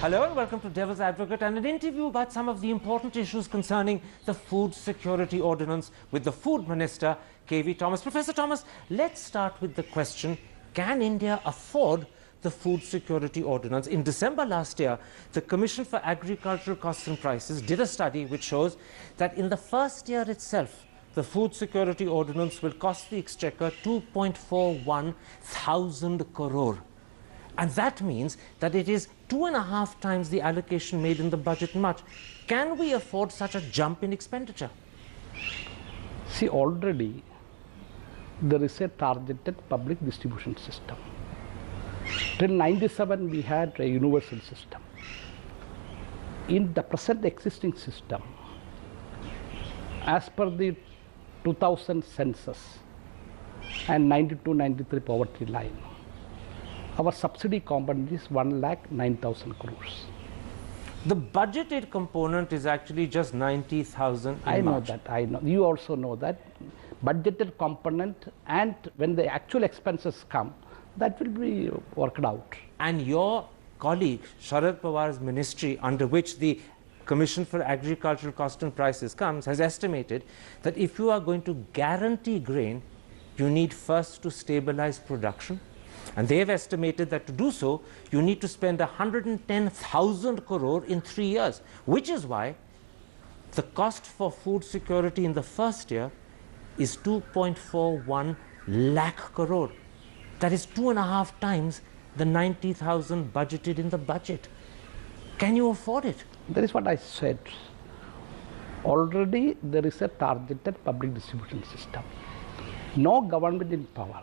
Hello and welcome to Devil's Advocate and an interview about some of the important issues concerning the Food Security Ordinance with the Food Minister, K.V. Thomas. Professor Thomas, let's start with the question, can India afford the Food Security Ordinance? In December last year, the Commission for Agricultural Costs and Prices did a study which shows that in the first year itself, the Food Security Ordinance will cost the Exchequer 2.41 thousand crore. And that means that it is 2.5 times the allocation made in the budget in March. Can we afford such a jump in expenditure? See, already there is a targeted public distribution system. Till 97 we had a universal system. In the present existing system, as per the 2000 census and 92-93 poverty line, our subsidy component is 1,09,000 crores. The budgeted component is actually just 90,000. I know that, I know. You also know that. Budgeted component, and when the actual expenses come, that will be worked out. And your colleague, Sharad Pawar's ministry, under which the Commission for Agricultural Cost and Prices comes, has estimated that if you are going to guarantee grain, you need first to stabilize production. And they have estimated that to do so, you need to spend 110,000 crore in 3 years, which is why the cost for food security in the first year is 2.41 lakh crore. That is 2.5 times the 90,000 budgeted in the budget. Can you afford it? That is what I said. Already there is a targeted public distribution system. No government in power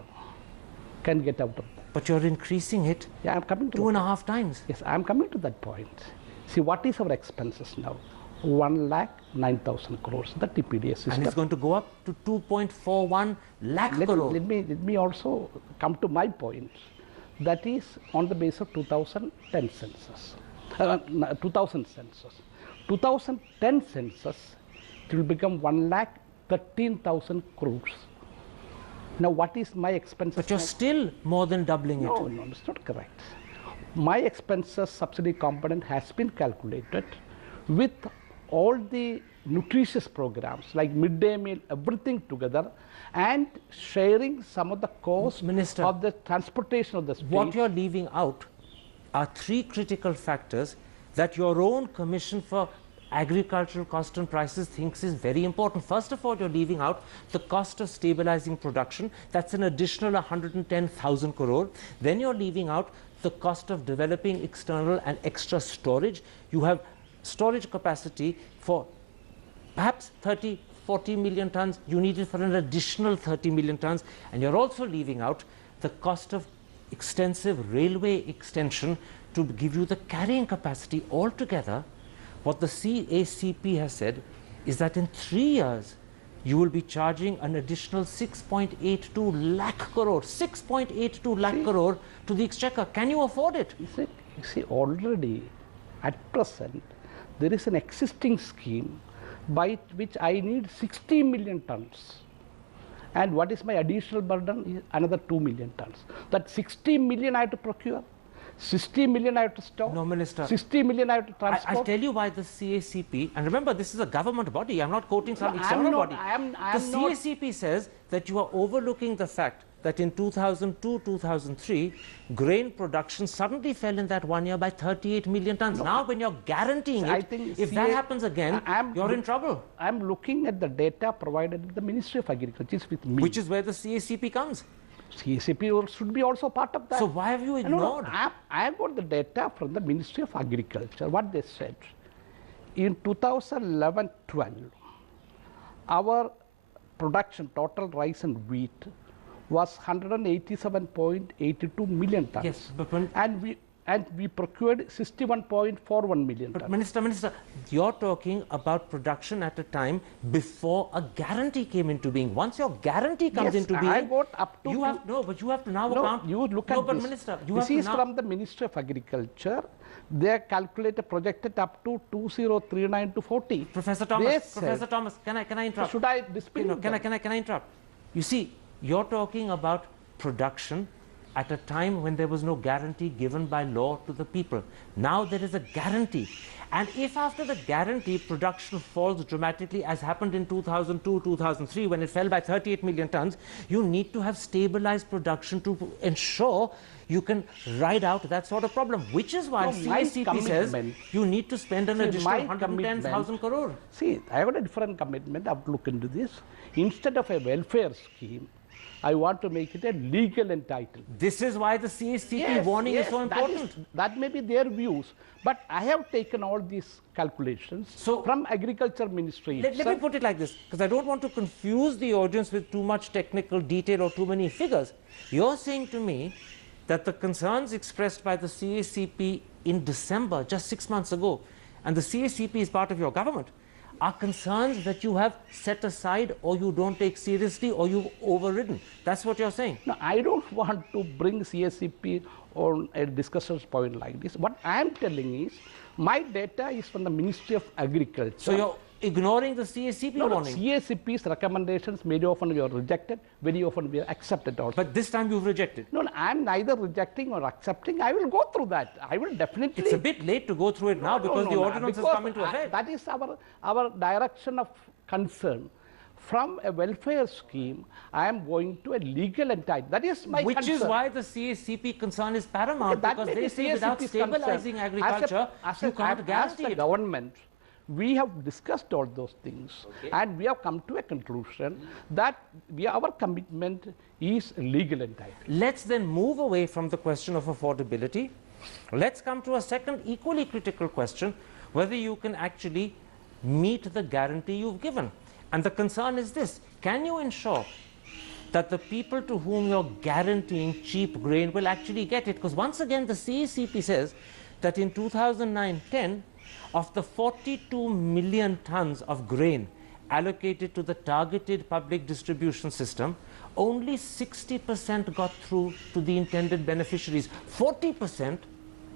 can get out of that. But you're increasing it. Yeah, I'm coming to 2.5 times. Yes, I'm coming to that point. See, what is our expenses now? 1,09,000 crores, the TPDS system. And it's going to go up to 2.41 lakh crore. Let me also come to my point. That is on the basis of 2010 census. 2000 census. 2010 census, it will become 1,13,000 crores. Now, what is my expenses? But you're still more than doubling it. No, it's not correct. My expenses subsidy component has been calculated with all the nutritious programs like midday meal, everything together, and sharing some of the cost of the transportation of the state. What you're leaving out are 3 critical factors that your own Commission for Agricultural Cost and Prices thinks is very important. First of all, you're leaving out the cost of stabilizing production. That's an additional 110,000 crore. Then you're leaving out the cost of developing external and extra storage. You have storage capacity for perhaps 30-40 million tons. You need it for an additional 30 million tons. And you're also leaving out the cost of extensive railway extension to give you the carrying capacity altogether. What the CACP has said is that in 3 years, you will be charging an additional 6.82 lakh crore, 6.82 lakh crore to the Exchequer. Can you afford it? You see, already at present, there is an existing scheme by which I need 60 million tons. And what is my additional burden? Another 2 million tons. That 60 million I have to procure. 60 million I have to stock. No, Minister. 60 million I have to transport. I'll tell you why the CACP, and remember this is a government body, I'm not quoting some external body. The CACP says that you are overlooking the fact that in 2002-2003, grain production suddenly fell in that 1 year by 38 million tons. Now when you're guaranteeing it, if that happens again, you're in trouble. I'm looking at the data provided by the Ministry of Agriculture, with me. Which is where the CACP comes. CACP should be also part of that. So why have you ignored? I got the data from the Ministry of Agriculture. What they said, in 2011-12, our production, total rice and wheat, was 187.82 million tons. Yes, but when and we procured 61.41 million tons. But Minister, you're talking about production at a time before a guarantee came into being. Once your guarantee comes into being, I got up to but you have to now account. You look at but this. Minister, this is from the Ministry of Agriculture. They calculated projected up to 2039 to 40. Professor Thomas, can I interrupt? Should I dispute? Can I interrupt? You see, you're talking about production at a time when there was no guarantee given by law to the people. Now there is a guarantee. And if after the guarantee production falls dramatically, as happened in 2002, 2003, when it fell by 38 million tons, you need to have stabilized production to ensure you can ride out that sort of problem, which is why CACP says you need to spend an additional 110,000 crore. See, I have got a different commitment. I have to look into this. Instead of a welfare scheme, I want to make it a legal entitlement. This is why the CACP warning is so important. That may be their views, but I have taken all these calculations from Agriculture Ministry. Let me put it like this, because I don't want to confuse the audience with too much technical detail or too many figures. You're saying to me that the concerns expressed by the CACP in December, just 6 months ago, and the CACP is part of your government, are concerns that you have set aside or you don't take seriously or you've overridden. That's what you're saying. No, I don't want to bring CACP on a discussion point like this. What I am telling is, my data is from the Ministry of Agriculture. So you're ignoring the CACP warning? CACP's recommendations very often were rejected, very often were accepted also. But this time you've rejected? No, I'm neither rejecting or accepting. I will go through that. I will definitely. It's a bit late to go through it now because the ordinance has come into effect. That is our direction of concern. From a welfare scheme, I am going to a legal entitlement. That is my concern. Which is why the CACP concern is paramount, because they say without stabilizing agriculture, you can't guarantee it. As a government, we have discussed all those things, and we have come to a conclusion that our commitment is legal entitlement. Let's then move away from the question of affordability. Let's come to a second equally critical question, whether you can actually meet the guarantee you've given. And the concern is this: can you ensure that the people to whom you're guaranteeing cheap grain will actually get it? Because once again, the CACP says that in 2009-10, of the 42 million tons of grain allocated to the targeted public distribution system, only 60% got through to the intended beneficiaries. 40%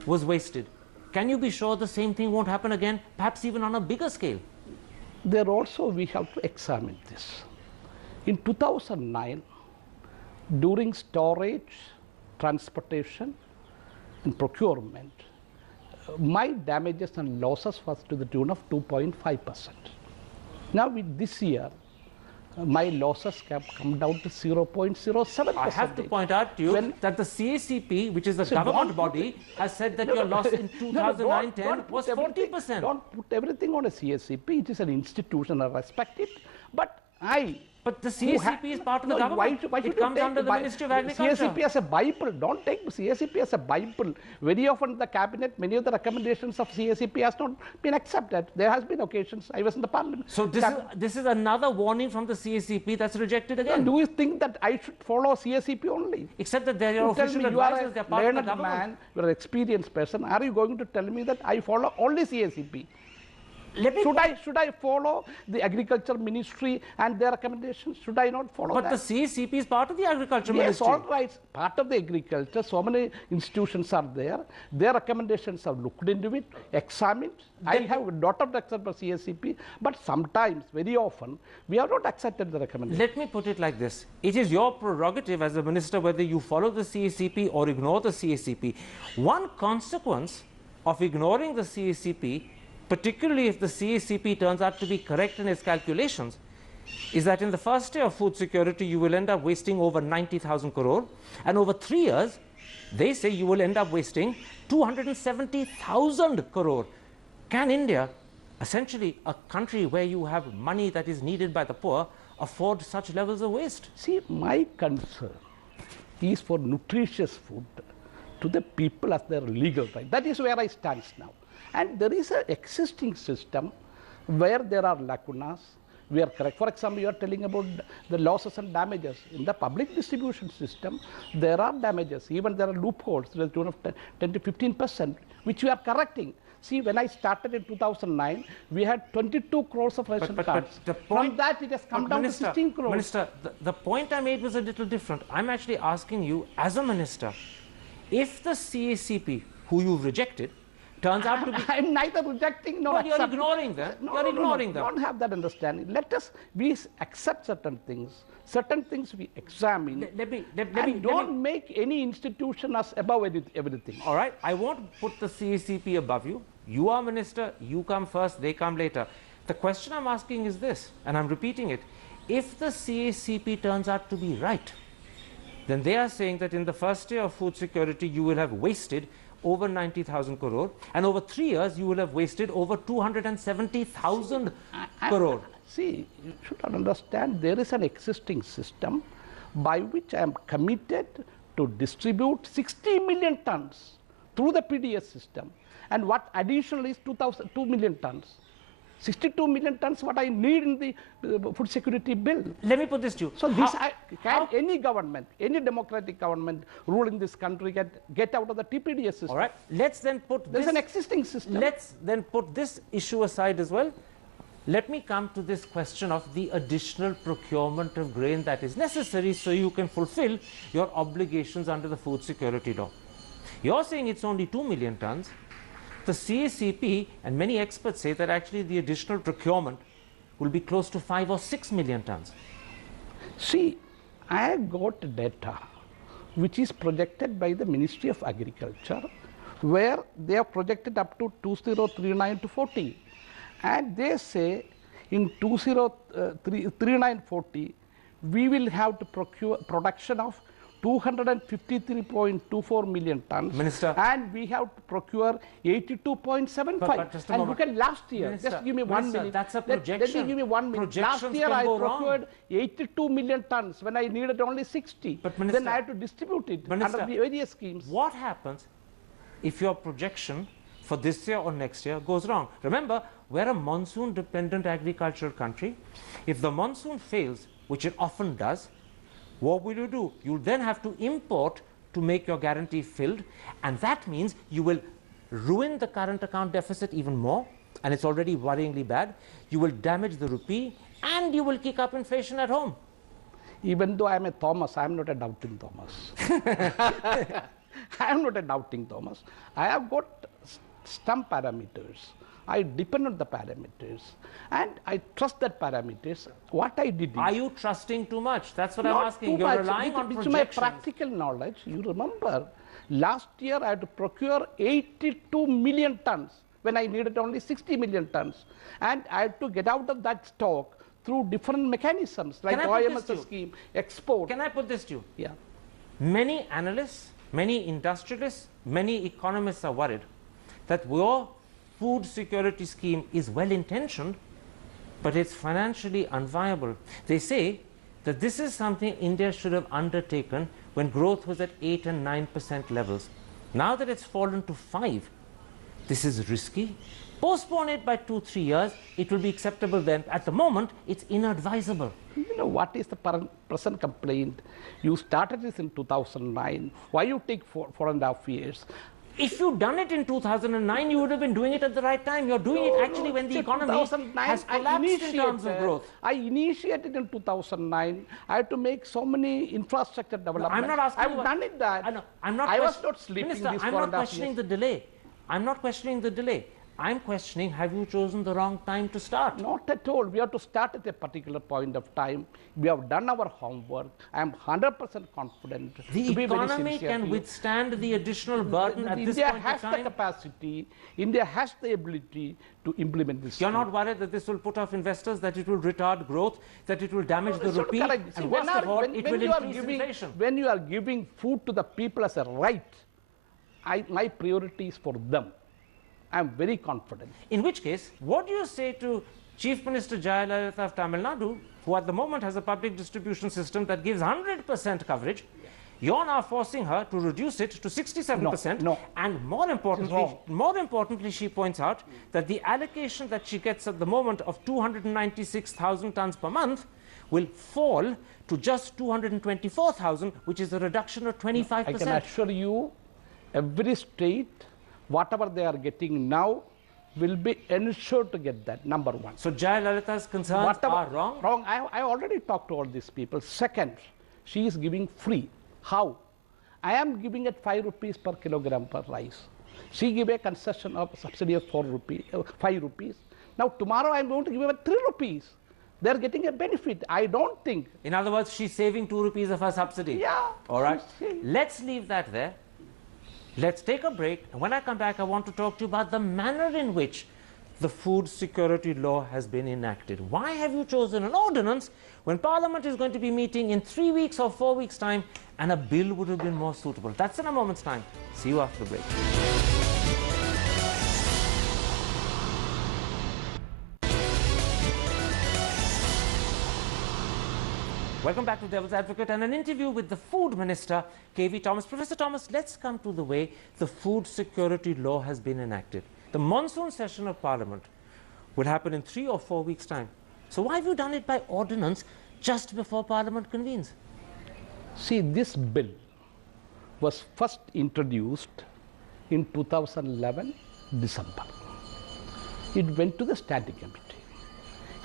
was wasted. Can you be sure the same thing won't happen again, perhaps even on a bigger scale? There also we have to examine this. In 2009, during storage, transportation and procurement, my damages and losses was to the tune of 2.5%. Now with this year, my losses have come down to 0.07%. I have to point out to you that the CACP, which is the government body, has said that your loss in 2009-10 was 40%. Don't put everything on a CACP. It is an institution, I respect it. But the CACP is part of the government. It comes under the Ministry of Agriculture. CACP as a Bible. Don't take CACP as a Bible. Very often the cabinet, many of the recommendations of CACP has not been accepted. There has been occasions. I was in the parliament. So this is another warning from the CACP that's rejected again. And do you think that I should follow CACP only? Except that they're your official advisors. They're part of the government. Man, you're an experienced person. Are you going to tell me that I follow only CACP? Should I follow the Agriculture Ministry and their recommendations? Should I not follow that? But the CACP is part of the Agriculture Ministry. Yes, all right. Part of the agriculture. So many institutions are there. Their recommendations are looked into it, examined. I have a lot of accept for CACP, but sometimes, very often, we have not accepted the recommendation. Let me put it like this. It is your prerogative as a minister whether you follow the CACP or ignore the CACP. One consequence of ignoring the CACP, particularly if the CACP turns out to be correct in its calculations, is that in the first year of food security, you will end up wasting over 90,000 crore. And over 3 years, they say you will end up wasting 270,000 crore. Can India, essentially a country where you have money that is needed by the poor, afford such levels of waste? See, my concern is for nutritious food to the people as their legal right. That is where I stand now. And there is an existing system where there are lacunas. We are correct. For example, you are telling about the losses and damages. In the public distribution system, there are damages. Even there are loopholes to the tune of 10 to 15%, which we are correcting. See, when I started in 2009, we had 22 crores of ration cards. From that, it has come down to 16 crores. Minister, the point I made was a little different. I'm actually asking you, as a minister, if the CACP, who you've rejected, turns out to be... I'm neither rejecting nor But you're ignoring them. You're ignoring them. Don't have that understanding. Let us, we accept certain things. Certain things we examine. Don't make any institution as above everything. All right. I won't put the CACP above you. You are minister. You come first. They come later. The question I'm asking is this, and I'm repeating it. If the CACP turns out to be right, then they are saying that in the first year of food security, you will have wasted over 90,000 crore, and over 3 years, you will have wasted over 270,000 crore. See, you should understand there is an existing system by which I am committed to distribute 60 million tons through the PDS system, and what additional is 2 million tons. 62 million tons what I need in the food security bill. Let me put this to you. So this can any government, any democratic government ruling this country get out of the TPDS system? All right. Let's then put There's an existing system. Let's then put this issue aside as well. Let me come to this question of the additional procurement of grain that is necessary so you can fulfill your obligations under the food security law. You're saying it's only 2 million tons. The CACP and many experts say that actually the additional procurement will be close to 5 or 6 million tons. See, I got data which is projected by the Ministry of Agriculture, where they have projected up to 2039 to 40. And they say in 2039-40, we will have to procure production of 253.24 million tons. Minister, and we have to procure 82.75. And look at last year. Minister, just give me 1 minute. That's a projection. Let me give you 1 minute. Last year I procured 82 million tons when I needed only 60. But Minister, then I had to distribute it Minister, under the various schemes. What happens if your projection for this year or next year goes wrong? Remember, we're a monsoon-dependent agricultural country. If the monsoon fails, which it often does, what will you do? You'll then have to import to make your guarantee filled, and that means you will ruin the current account deficit even more, and it's already worryingly bad. You will damage the rupee, and you will kick up inflation at home. Even though I'm a Thomas, I'm not a doubting Thomas. I am not a doubting Thomas. I have got some parameters. I depend on the parameters, and I trust that parameters. What I did is... Are you trusting too much? That's what I'm asking. You're relying on projections. My practical knowledge, you remember, last year I had to procure 82 million tons when I needed only 60 million tons. And I had to get out of that stock through different mechanisms like OMS scheme, export. Can I put this to you? Yeah. Many analysts, many industrialists, many economists are worried that your food security scheme is well-intentioned, but it's financially unviable. They say that this is something India should have undertaken when growth was at 8 and 9% levels. Now that it's fallen to 5, this is risky. Postpone it by 2-3 years, it will be acceptable then. At the moment, it's inadvisable. You know, what is the present complaint? You started this in 2009. Why you take 4.5 years? If you'd done it in 2009, you would have been doing it at the right time. You're doing it actually when the economy has collapsed in terms of growth. I initiated in 2009. I had to make so many infrastructure developments. I'm not asking I've done it that. I was not sleeping Minister, these I'm 4.5 not questioning the delay. I'm not questioning the delay. I'm questioning, have you chosen the wrong time to start? Not at all. We have to start at a particular point of time. We have done our homework. I am 100% confident. The economy can withstand the additional burden at this point India in has time. the capacity. India has the ability to implement this. You're not worried that this will put off investors, that it will retard growth, that it will damage the rupee, and worst of all, it will increase inflation. When you are giving food to the people as a right, my priority is for them. I am very confident. In which case, what do you say to Chief Minister Jayalalitha of Tamil Nadu, who at the moment has a public distribution system that gives 100% coverage? You're now forcing her to reduce it to 67%. No. And more importantly, she points out that the allocation that she gets at the moment of 296,000 tons per month will fall to just 224,000, which is a reduction of 25%. I can assure you, every state, whatever they are getting now, will be ensured to get that, number one. So Jayalalitha's concerns are wrong? Wrong. I already talked to all these people. Second, she is giving free. How? I am giving at 5 rupees per kilogram per rice. She gave a concession of subsidy of 5 rupees. Now tomorrow I am going to give her 3 rupees. They are getting a benefit. I don't think. In other words, she's saving 2 rupees of her subsidy. Yeah. All right. Let's leave that there. Let's take a break. And when I come back, I want to talk to you about the manner in which the food security law has been enacted. Why have you chosen an ordinance when Parliament is going to be meeting in 3 weeks or 4 weeks' time, and a bill would have been more suitable? That's in a moment's time. See you after the break. Welcome back to Devil's Advocate and an interview with the Food Minister, K.V. Thomas. Professor Thomas, let's come to the way the food security law has been enacted. The monsoon session of Parliament will happen in 3 or 4 weeks' time. So why have you done it by ordinance just before Parliament convenes? See, this bill was first introduced in 2011 December. It went to the standing committee.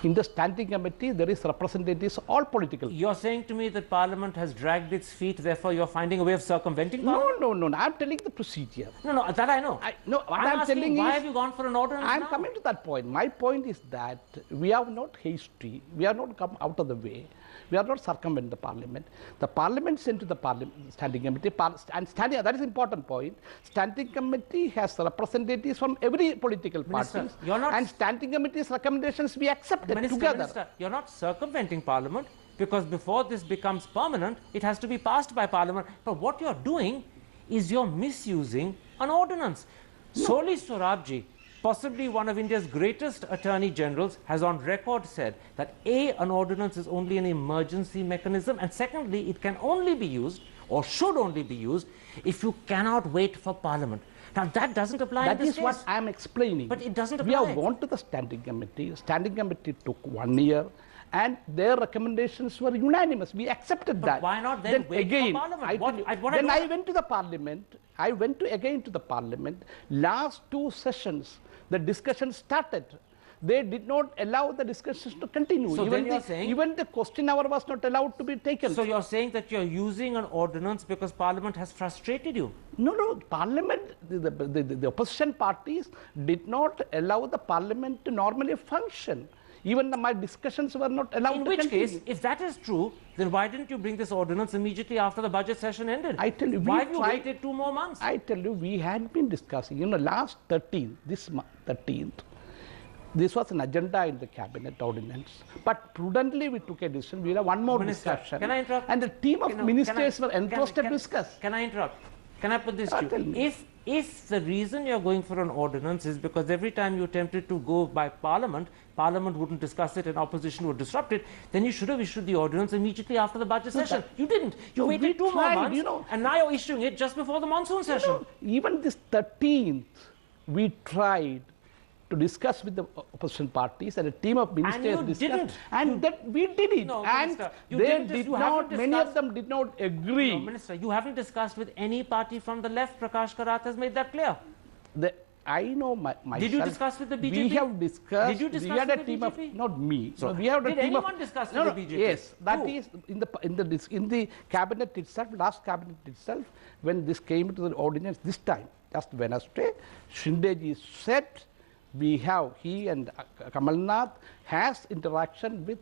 In the standing committee, there is representatives of all political. You're saying to me that Parliament has dragged its feet, therefore you're finding a way of circumventing Parliament? No. I'm telling the procedure. No, that I know. I'm telling why have you gone for an ordinance I'm now? coming to that point. My point is that we are not hasty. We are not come out of the way. We are not circumvent the Parliament. The Parliament sent to the standing committee, that is important point. Standing committee has representatives from every political party, and standing committee's recommendations we accepted together. Minister, you're not circumventing Parliament, because before this becomes permanent, it has to be passed by Parliament. But what you're doing is you're misusing an ordinance. Soli Sorabji, possibly one of India's greatest attorney generals, has on record said that A, an ordinance is only an emergency mechanism, and secondly, it can only be used, or should only be used, if you cannot wait for Parliament. Now that doesn't apply in this case. That is what I am explaining. But it doesn't apply. We have gone to the standing committee. Standing committee took 1 year, and their recommendations were unanimous. We accepted that. Why not then wait again, for Parliament? I went to the Parliament. I went again to the Parliament. Last 2 sessions, the discussion started. They did not allow the discussions to continue. So even the question hour was not allowed to be taken. So you're saying that you're using an ordinance because Parliament has frustrated you? No. Parliament, the opposition parties did not allow the Parliament to normally function. Even my discussions were not allowed to continue. In which case, if that is true, then why didn't you bring this ordinance immediately after the budget session ended? I tell you, why have you waited 2 more months? I tell you, we had been discussing, last 13th, this month, 13th, this was an agenda in the cabinet ordinance. But prudently we took a decision. We had 1 more discussion. Can I interrupt? And the team of ministers were entrusted to discuss. Can I interrupt? Can I put this to you? If the reason you're going for an ordinance is because every time you attempted to go by Parliament, Parliament wouldn't discuss it and opposition would disrupt it, then you should have issued the ordinance immediately after the budget session. You didn't. You waited 2 more months, and now you're issuing it just before the monsoon session. Even this 13th, we tried to discuss with the opposition parties, and a team of ministers discussed, and that we did it. No, and Minister, they did not. Many of them did not agree. No, Minister, you haven't discussed with any party from the left. Prakash Karat has made that clear. I know myself. Did you discuss with the BJP? We have discussed. Did you discuss we had with a the team BJP? of, not me. So we have did a team anyone discuss with the BJP? Yes, that is in the cabinet itself, last cabinet itself, when this came to the ordinance this time, just Wednesday, Shindeji said, he and Kamal Nath has interaction with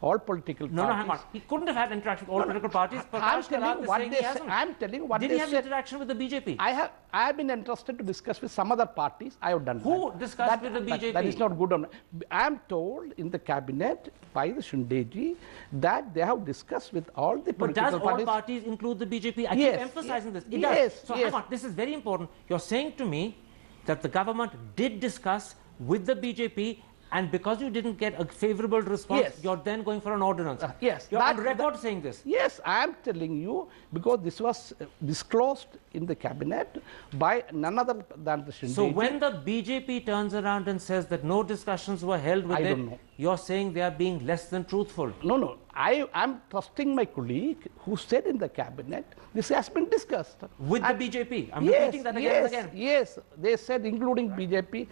all political parties. No, hang on. He couldn't have had interaction with all political parties. I'm telling what Did they he have said. interaction with the BJP? I have been interested to discuss with some other parties. I have done Who discussed with the BJP? That is not good. I am told in the cabinet by the Shindeji that they have discussed with all the political parties. But does all parties include the BJP? I keep emphasizing this. It does. So hang on. This is very important. You're saying to me that the government did discuss with the BJP, and because you didn't get a favorable response, you're then going for an ordinance. Yes. You're on record saying this. Yes, I am telling you, because this was disclosed in the cabinet by none other than the Shindeji. So when the BJP turns around and says that no discussions were held with it, you're saying they are being less than truthful. No. I am trusting my colleague who said in the cabinet, this has been discussed. With the BJP? I'm repeating that again and again. Yes, they said including BJP.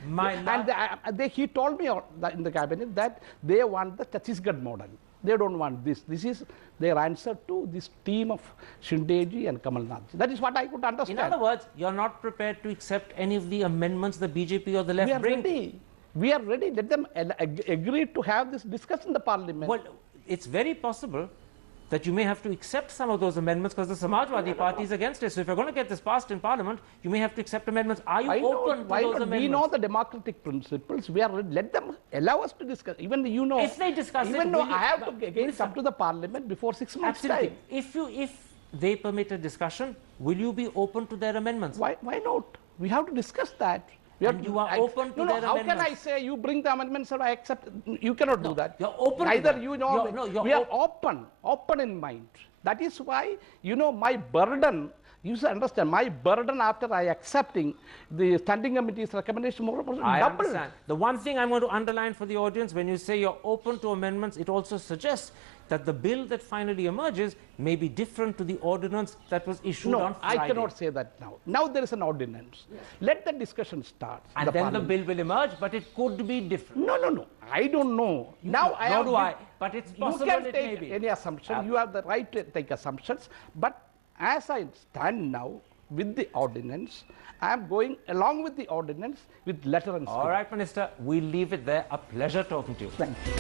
He told me in the cabinet that they want the Chhattisgarh model. They don't want this. This is their answer to this team of Shindeji and Kamal Nath. That is what I could understand. In other words, you're not prepared to accept any of the amendments the BJP or the left we are bring. ready. We are ready. Let them agree to have this discussed in the parliament. Well, it's very possible that you may have to accept some of those amendments because the Samajwadi Party is against it. So if you're going to get this passed in Parliament, you may have to accept amendments. Are you open to those amendments? We know the democratic principles. We are ready. Let them allow us to discuss. Even you know, if they discuss even it, though I have to again come to the parliament before 6 months' absolutely. time. If they permit a discussion, will you be open to their amendments? Why not? We have to discuss that. You are open to their how amendments. can I say you bring the amendments and I accept? You cannot do that. You're open. Neither you know. You're we are open in mind. That is why, you know, my burden, you should understand, my burden after I accepting the standing committee's recommendation more doubled. I understand. The one thing I'm going to underline for the audience, when you say you're open to amendments, it also suggests that the bill that finally emerges may be different to the ordinance that was issued on Friday. I cannot say that now. Now there is an ordinance. Yes. Let the discussion start. And then the bill will emerge, but it could be different. No. I don't know. Nor do I. But it's possible you can it take may be. any assumption. You have the right to take assumptions. But as I stand now with the ordinance, I am going along with the ordinance with letter and spirit. All right, Minister. We'll leave it there. A pleasure talking to you. Thank you.